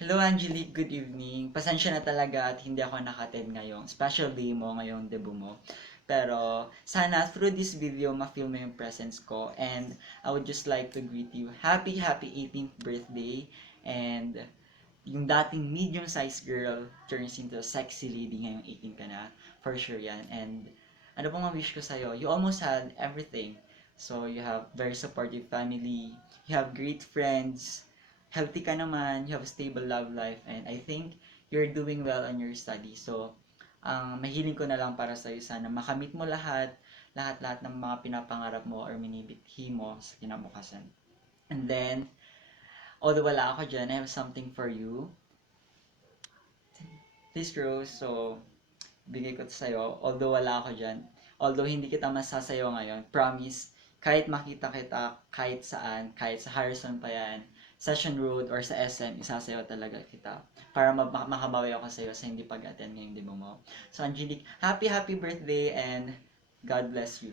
Hello Angelique, good evening. Pasensya na talaga at hindi ako nakated ngayong special day mo, ngayong debut mo. Pero sana through this video ma-feel mo yung presence ko and I would just like to greet you. Happy 18th birthday and yung dating medium-sized girl turns into a sexy lady ngayong 18 ka na. For sure yan. And ano pong ma-wish ko sa'yo? You almost had everything. So you have very supportive family, you have great friends, healthy ka naman, you have a stable love life, and I think you're doing well on your study. So, ang mahiling ko na lang para sa'yo, sana makamit mo lahat ng mga pinapangarap mo or minibithi mo sa kinabukasan. And then, although wala ako dyan, I have something for you. This rose, so, bigay ko to sa'yo. Although wala ako dyan, although hindi kita masasayo ngayon, promise, kahit makita kita, kahit saan, kahit sa Harrison pa yan, Session Road or sa SM, isasayaw talaga kita. Para makabawi ako sa'yo sa hindi pag-attend ngayong demo mo. So Angelique, happy birthday and God bless you.